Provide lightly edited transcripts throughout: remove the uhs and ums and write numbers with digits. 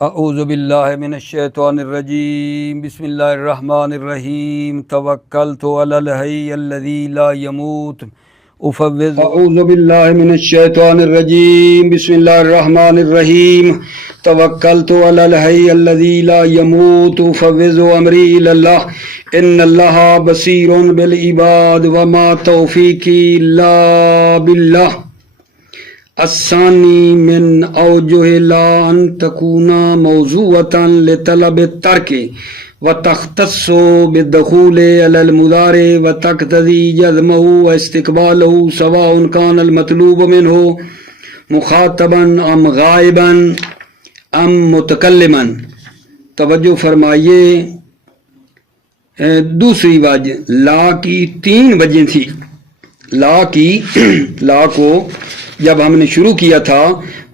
اعوذ باللہ من الشیطان الرجیم بسم اللہ الرحمن الرحیم توکلت علی الحی الذی لا يموت افوض اعوذ باللہ من الشیطان الرجیم بسم اللہ الرحمن الرحیم توکلت علی الحی الذی لا يموت افوض امری الی اللہ ان اللہ بصیر بالعباد وما توفیقی الا باللہ الثانی من اوجہ لا ان تکونا موضوعتا لطلب الترک وتختص بالدخول علی المضارع وتقتضی جزمہ واستقبالہ سواء کان المطلوب منہ مخاطبا ام غائبا ام متکلما۔ توجہ فرمائیے، دوسری وجہ لا کی 3 وجہیں تھی۔ لا کو جب ہم نے شروع کیا تھا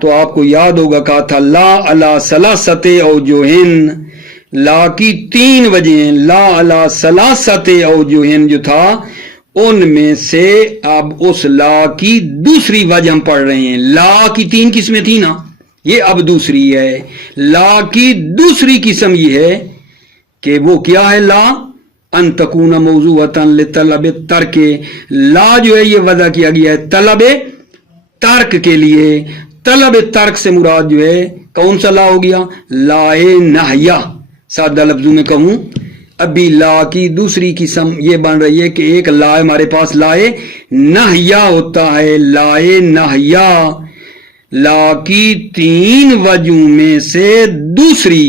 تو آپ کو یاد ہوگا کہا تھا لا علی ثلاثت اوجہن، لا کی 3 وجہیں، لا علی ثلاثت اوجہن جو تھا ان میں سے اب اس لا کی دوسری وجہ ہم پڑھ رہے ہیں۔ لا کی 3 قسمیں تھی نا، یہ اب دوسری ہے۔ لا کی دوسری قسم یہ ہے کہ وہ کیا ہے؟ لا ان تکون موضوعتا لطلب الترک، لا جو ہے یہ وضع کیا گیا ہے طلب ترک کے لیے۔ طلب ترک سے مراد جو ہے کون سا لا ہو گیا؟ لائے نہیہ۔ سادہ لفظوں میں کہوں، ابھی لا کی دوسری قسم یہ بن رہی ہے کہ ایک لا ہمارے پاس لائے نہیہ ہوتا ہے۔ لائے نہیہ لا کی 3 وجہوں میں سے دوسری،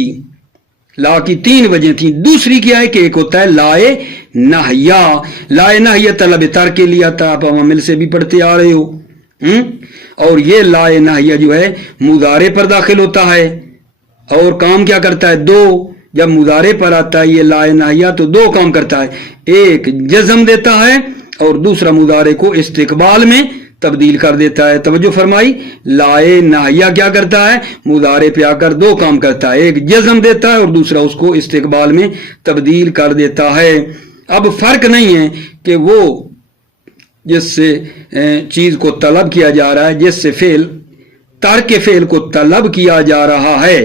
لا کی 3 وجہیں تھیں، دوسری کیا ہے کہ ایک ہوتا ہے لائے نہیہ۔ لائے نہیہ طلب ترک کے لیے آتا ہے، آپ عوامل سے بھی پڑھتے آ رہے ہو۔ اور یہ لائے نہیہ جو ہے مضارع پر داخل ہوتا ہے اور کام کیا کرتا ہے؟ 2۔ جب مضارع پر آتا ہے یہ لائے نہیہ تو 2 کام کرتا ہے، ایک جزم دیتا ہے اور دوسرا مضارع کو استقبال میں تبدیل کر دیتا ہے۔ توجہ فرمائی، لائے نہیہ کیا کرتا ہے؟ مضارع پہ آ کر 2 کام کرتا ہے، ایک جزم دیتا ہے اور دوسرا اس کو استقبال میں تبدیل کر دیتا ہے۔ اب فرق نہیں ہے کہ وہ جس سے چیز کو طلب کیا جا رہا ہے، جس سے فعل ترک فعل کو طلب کیا جا رہا ہے،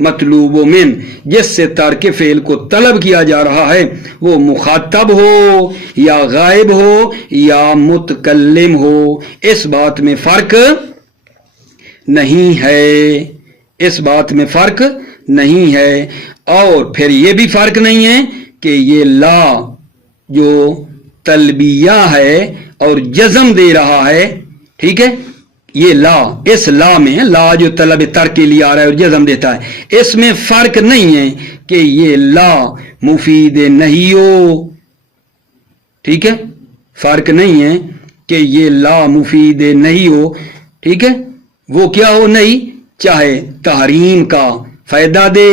مطلوب من، جس سے ترک فعل کو طلب کیا جا رہا ہے وہ مخاطب ہو یا غائب ہو یا متکلم ہو، اس بات میں فرق نہیں ہے، اس بات میں فرق نہیں ہے۔ اور پھر یہ بھی فرق نہیں ہے کہ یہ لا جو طلبیہ ہے اور جزم دے رہا ہے، ٹھیک ہے، یہ لا، اس لا میں لا جو طلب ترک کے لیے آ رہا ہے اور جزم دیتا ہے، اس میں فرق نہیں ہے کہ یہ لا مفید نہیں ہو، ٹھیک ہے، فرق نہیں ہے کہ یہ لا مفید نہیں ہو، ٹھیک ہے، وہ کیا ہو؟ نہیں، چاہے تحریم کا فائدہ دے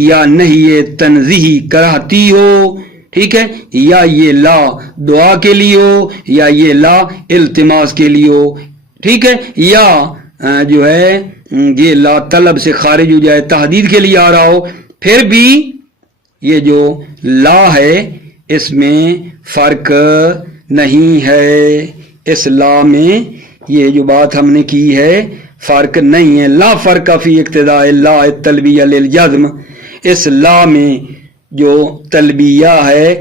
یا نہیں تنزیہی کراہتی ہو، ٹھیک ہے، یا یہ لا دعا کے لیے ہو یا یہ لا التماس کے لیے ہو، ٹھیک ہے، یا جو ہے یہ لا طلب سے خارج ہو جائے، تحدید کے لیے آ رہا ہو، پھر بھی یہ جو لا ہے اس میں فرق نہیں ہے، اس لا میں یہ جو بات ہم نے کی ہے فرق نہیں ہے۔ لا فرق فی اقتضاء لا الطلبیہ للجزم، اس لا میں جو طلبیہ ہے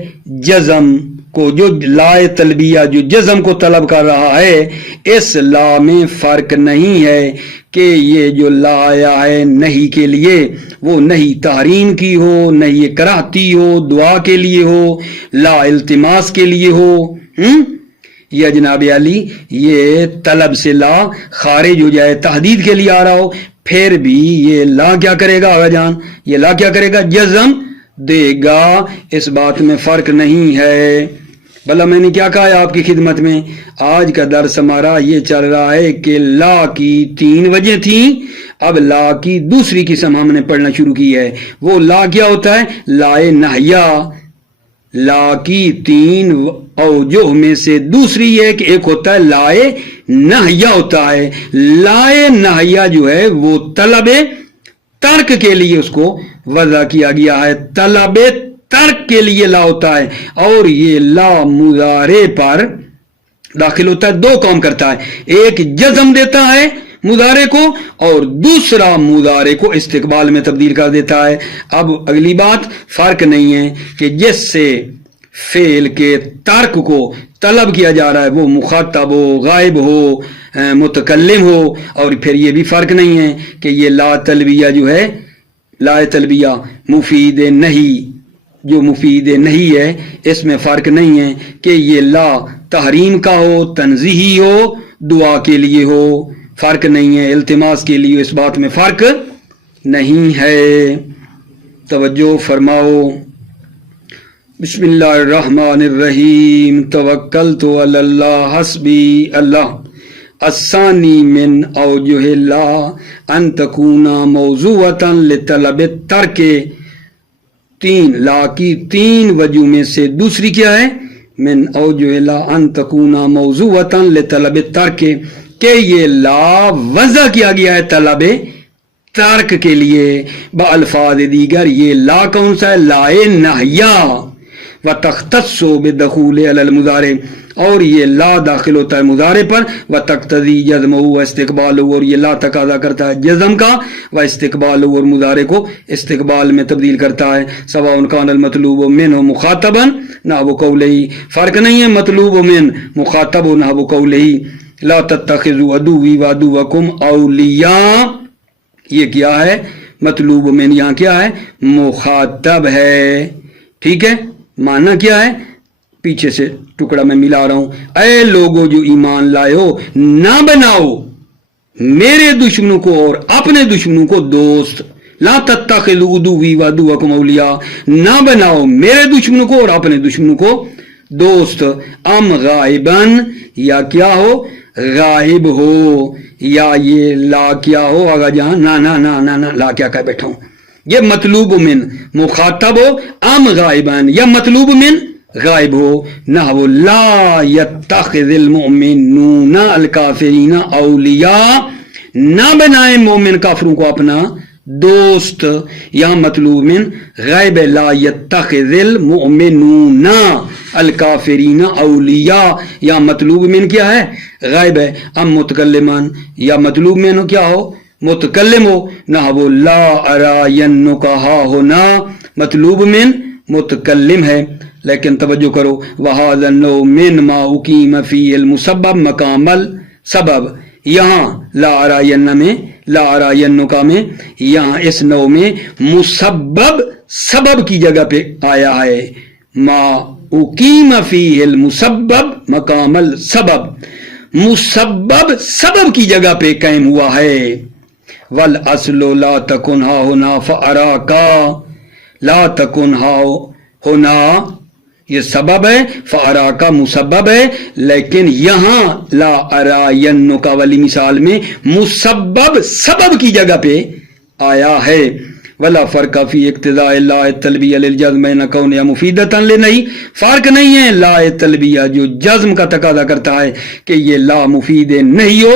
جزم کو، جو لا طلبیہ جو جزم کو طلب کر رہا ہے، اس لا میں فرق نہیں ہے کہ یہ جو لا آیا ہے نہیں کے لیے وہ نہیں تحریم کی ہو، نہیں کراہتی ہو، دعا کے لیے ہو، لا التماس کے لیے ہو، یا جناب علی یہ طلب سے لا خارج ہو جائے، تحدید کے لیے آ رہا ہو، پھر بھی یہ لا کیا کرے گا؟ آگا جان، یہ لا کیا کرے گا؟ جزم دے گا، اس بات میں فرق نہیں ہے۔ بھلا میں نے کیا کہا ہے آپ کی خدمت میں؟ آج کا درس ہمارا یہ چل رہا ہے کہ لا کی 3 وجہیں تھیں، اب لا کی دوسری قسم ہم نے پڑھنا شروع کی ہے۔ وہ لا کیا ہوتا ہے؟ لائے نہیہ۔ لا کی 3 اوجہ میں سے دوسری ہے کہ ایک ہوتا ہے لائے نہیہ ہوتا ہے۔ لائے نہیہ جو ہے وہ طلب ترک کے لیے اس کو وضع کیا گیا ہے، طلب ترک کے لیے لا ہوتا ہے، اور یہ لا مضارع پر داخل ہوتا ہے، 2 کام کرتا ہے، ایک جزم دیتا ہے مضارع کو اور دوسرا مضارع کو استقبال میں تبدیل کر دیتا ہے۔ اب اگلی بات، فرق نہیں ہے کہ جس سے فعل کے ترک کو طلب کیا جا رہا ہے وہ مخاطب ہو، غائب ہو، متکلم ہو، اور پھر یہ بھی فرق نہیں ہے کہ یہ لا طلبیہ جو ہے، لا طلبیہ مفید نہیں، جو مفید نہیں ہے اس میں فرق نہیں ہے کہ یہ لا تحریم کا ہو، تنزیہی ہو، دعا کے لیے ہو، فرق نہیں ہے، التماس کے لیے، اس بات میں فرق نہیں ہے۔ توجہ فرماؤ۔ بسم اللہ الرحمن الرحیم، توکلت علی اللہ حسبی اللہ۔ الثانی من اوجہ لا ان تکون موضوعتا لطلب الترک، لا کی تین وجہ میں سے دوسری کیا ہے؟ من اوجہ لا ان تکون موضوعتا لطلب الترک، کہ یہ لا وضع کیا گیا ہے طلب ترک کے لیے۔ بالفاظ دیگر یہ لا کون سا ہے؟ لا نہیہ، وتختص بدخول علی المضارع، اور یہ لا داخل ہوتا ہے مضارع پر، وتقتضی جزمہ و استقبال، اور یہ لا تقاضا کرتا ہے جزم کا، و استقبال، اور مضارع کو استقبال میں تبدیل کرتا ہے۔ سواء کان المطلوب منہ مخاطبا نحو قولہ، فرق نہیں ہے مطلوب من مخاطب و نحو قولہ لا تتخذوا عدوی وعدوکم اولیاء، یہ کیا ہے؟ مطلوب من، یہاں کیا ہے؟ مخاطب ہے، ٹھیک ہے؟ معنی کیا ہے؟ پیچھے سے ٹکڑا میں ملا رہا ہوں، اے لوگو جو ایمان لائے ہو، نہ بناؤ میرے دشمنوں کو اور اپنے دشمنوں کو دوست، لا تتخذوا عدوی وعدوکم اولیاء، نہ بناؤ میرے دشمنوں کو اور اپنے دشمنوں کو دوست، ام غائبن، یا کیا ہو؟ غائب ہو، یا یہ لا کیا ہو آگا جہاں، نا لا کیا کہہ بیٹھا ہوں، یہ مطلوب من مخاطب ہو، ام غائبن، یا مطلوب من غائب ہو، نحو لا یتخذ المؤمنون الکافرین اولیاء، نہ بنائے مومن کافروں کو اپنا دوست، یہاں مطلوب من غائب، لا یتخذ المؤمنون الکافرین اولیاء، یا مطلوب من کیا ہے؟ غائب ہے۔ ام متکلمان، یا مطلوب من کیا ہو؟ متکلم ہو، نحو لا ارائینک ہا ہونا، مطلوب من متکلم ہے۔ لیکن توجہ کرو، وَهَذَا النَّوْعُ مِنْ مَا أُقِيمَ فِيهِ الْمُسَبَّبُ مقام السبب، یہاں لا ارائین میں، لا ارائینک میں، یہاں اس نوع میں مسبب سبب کی جگہ پہ آیا ہے، ما اقیم فیہ المسبب مقام السبب، مسبب سبب کی جگہ پہ قائم ہوا ہے۔ والاصل لا تکن ہا ہونا فاراکا، لا تکن ہا ہونا یہ سبب ہے، فاراکا مسبب ہے، لیکن یہاں لا ارائینک والی مثال میں مسبب سبب کی جگہ پہ آیا ہے۔ ولا فرق فی اقتضاء لا التلبیہ للجزم بین کونہا مفیدۃ لنہی، فرق نہیں ہے لا التلبیہ جو جزم کا تقاضا کرتا ہے کہ یہ لا مفید نہیں ہو،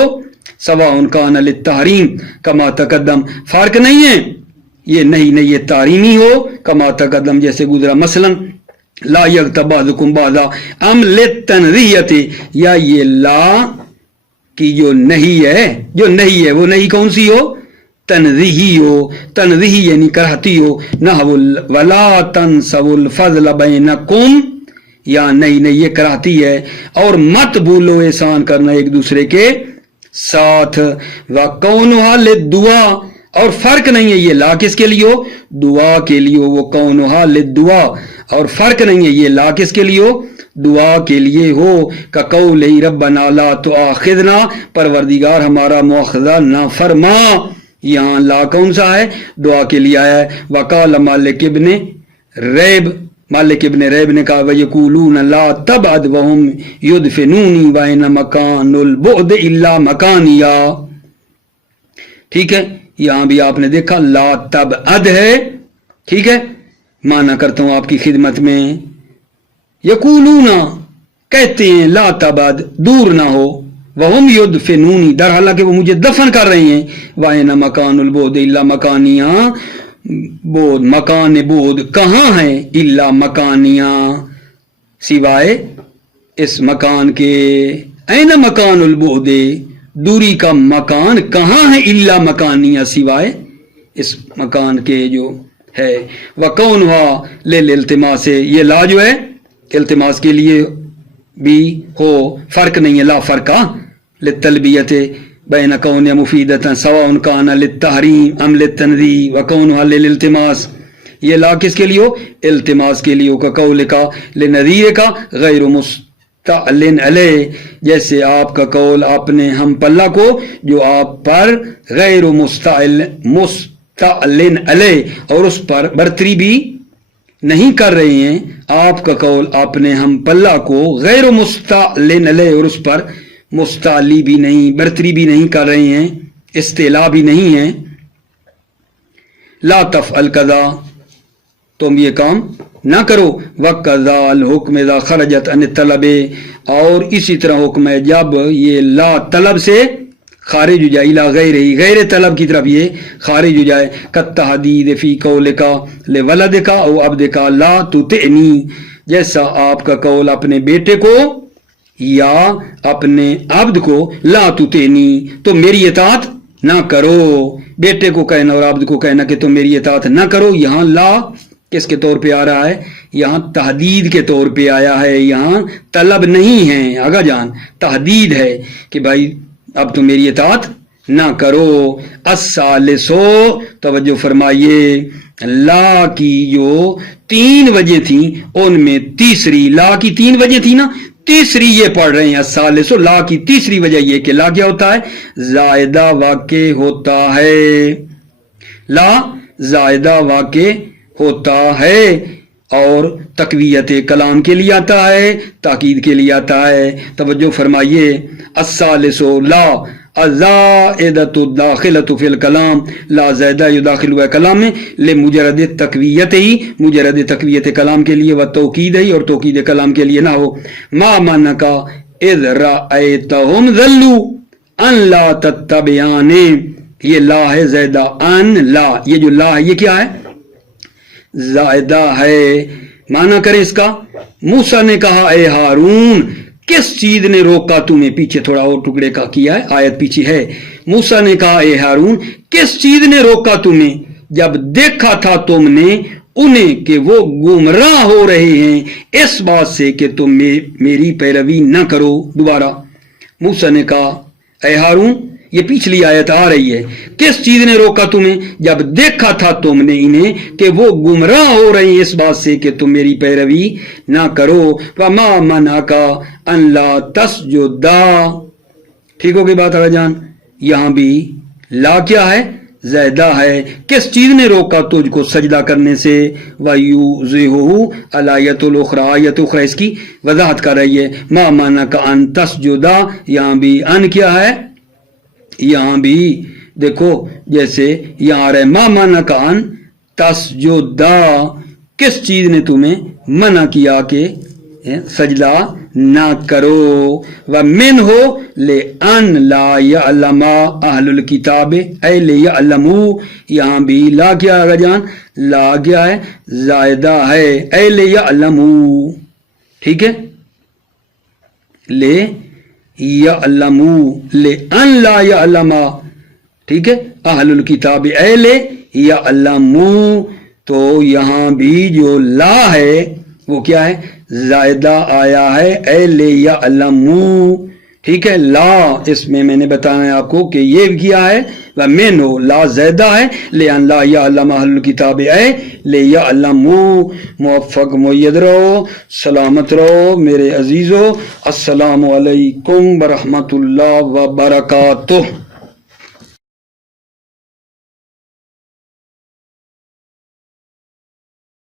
سواء کان للتحریم کما تقدم، فرق نہیں ہے یہ نہیں یہ تحریمی ہو، کما تقدم جیسے گزرا، مثلا لا یغتب بعضکم بعضا، ام للتنزیہۃ، یا یہ لا کی جو نہیں ہے وہ نہیں کون سی ہو؟ تنزیہی ہو، تنزیہی یعنی کرہتی ہو، نحو ولا تنسوا الفضل بینکم، یا نہیں یہ کراہتی ہے، اور مت بھولو احسان کرنا ایک دوسرے کے ساتھ، وَقَوْنُهَا لِلدُّعَا، اور فرق نہیں ہے یہ لا کس کے لیے ہو؟ دعا کے لیے ہو، وَقَوْنُهَا لِلدُّعَا، اور فرق نہیں ہے یہ لا کس کے لیے ہو؟ دعا کے لیے ہو، كَقَوْلِهِ رَبَّنَا لَا تُؤَاخِذْنَا، پروردگار ہمارا مؤاخذہ نہ فرما، یہاں لا کون سا ہے؟ دعا کے لیے آیا ہے۔ وقال مالک ابن ریب نے کہا وَيَقُولُونَ لَا تَبْعَدْ وَهُمْ يُدْفِنُونِي وَإِنَّ مَكَانُ الْبُعْدِ إِلَّا مَكَانِيَا، ٹھیک ہے؟ یہاں بھی آپ نے دیکھا لا تبعد ہے، ٹھیک ہے؟ مانا کرتا ہوں آپ کی خدمت میں، یقولون کہتے ہیں لا تبعد دور نہ ہو، وَهُمْ يُدْفِنُونِي در حالانکہ وہ مجھے دفن کر رہے ہیں، وَإِنَّ مَكَانُ الْبُعْدِ إِلَّا مَكَانِيَا، بود مکان بود کہاں ہے؟ الا مکانیاں سوائے اس مکان کے، این مکان البعد دوری کا مکان کہاں ہے الا مکانیہ سوائے اس مکان کے جو ہے وکون ہوا للالتماس یہ لا جو ہے التماس کے لیے بھی ہو فرق نہیں ہے لا فرق للتلبیت بین کون مفیدتا سواء کان للتحریم ام للتنزیہ وکونها للالتماس یہ لا کس کے لیے ہو التماس کے لیے ہو کا قول کا لنذیر کا غیر مستعلن علیہ جیسے آپ کا قول اپنے ہم پلہ کو جو آپ پر غیر مستعلن علیہ اور اس پر برتری بھی نہیں کر رہے ہیں آپ کا قول اپنے ہم پلہ کو غیر مستعلن علیہ اور اس پر مستعلی بھی نہیں برتری بھی نہیں کر رہے ہیں استعلا بھی نہیں ہے لا تفعل کذا تم یہ کام نہ کرو وقذا الحکم اذا خرجت عن الطلب اور اسی طرح حکم ہے جب یہ لا طلب سے خارج ہو جائے الی غیر طلب کی طرف یہ خارج ہو جائے کالتحدید فی قولک لولدک او عبدک لا تطعنی جیسا آپ کا قول اپنے بیٹے کو یا اپنے عبد کو لا تطعنی تو میری اطاعت نہ کرو بیٹے کو کہنا اور عبد کو کہنا کہ تم میری اطاعت نہ کرو یہاں لا کس کے طور پہ آ رہا ہے یہاں تحدید کے طور پہ آیا ہے یہاں طلب نہیں ہے آگا جان تحدید ہے کہ بھائی اب تم میری اطاعت نہ کرو الثالثو توجہ فرمائیے لا کی جو 3 وجہ تھیں ان میں تیسری لا کی 3 وجہ تھی نا تیسری یہ پڑھ رہے ہیں الثالثو لا کی تیسری وجہ یہ کہ لا کیا ہوتا ہے زائدہ واقع ہوتا ہے لا زائدہ واقع ہوتا ہے اور تقویت کلام کے لیے آتا ہے تاکید کے لیے آتا ہے توجہ فرمائیے الثالث لا الزائدۃ الداخلۃ فی الکلام لا زائدہ یداخل ہوا کلام میں لمجرد تقویت ہی مجرد تقویت کلام کے لیے و توکید ہی اور توکید کلام کے لیے نہ ہو ما منک اذ رأیتہم ذلوا ان لا تتبعان یہ لا ہے زائدہ ان لا یہ جو لا ہے یہ کیا ہے زائدہ ہے معنی کریں اس کا موسیٰ نے کہا اے ہارون کس چیز نے روکا تمہیں پیچھے تھوڑا اور ٹکڑے کا کیا ہے آیت پیچھے ہے موسیٰ نے کہا اے ہارون کس چیز نے روکا تمہیں جب دیکھا تھا تم نے انہیں کہ وہ گمراہ ہو رہے ہیں اس بات سے کہ تم میری پیروی نہ کرو دوبارہ موسیٰ نے کہا اے ہارون یہ پچھلی آیت آ رہی ہے کس چیز نے روکا تمہیں جب دیکھا تھا تم نے انہیں کہ وہ گمراہ ہو رہی ہیں اس بات سے کہ تم میری پیروی نہ کرو وما منعک ان لا تسجدا ٹھیک ہو گئی بات آگا جان یہاں بھی لا کیا ہے زائدہ ہے کس چیز نے روکا تجھ کو سجدہ کرنے سے وَيُوزِهُ الایت الاخری آیت اخری اس کی وضاحت کر رہی ہے ما منعک ان تسجدا یہاں بھی ان کیا ہے یہاں بھی دیکھو جیسے یہاں رہے ما منعک ان تسجدا کس چیز نے تمہیں منع کیا کہ سجدہ نہ کرو وَمِنْهُ لِأَنْ لَا يَعْلَمَ أَهْلُ الْكِتَابِ اے لِيَعْلَمُوا یہاں بھی لا کیا ہے جان لا کیا ہے زائدہ ہے اے لِيَعْلَمُوا ٹھیک ہے لے یعلمو لأن لا یعلم ٹھیک ہے اہل الکتاب اے لے یعلمو تو یہاں بھی جو لا ہے وہ کیا ہے زائدہ آیا ہے اے لے یعلمو ٹھیک ہے لا اس میں نے بتایا آپ کو کہ یہ کیا ہے وَمِنْهُ لا زائدہ ہے لِأَنْ لَا يَعْلَمَ أَهْلُ الْكِتَابِ اے لِيَعْلَمُوا موفق معید رہو سلامت رہو میرے عزیزو السلام علیکم ورحمۃ اللہ وبرکاتہ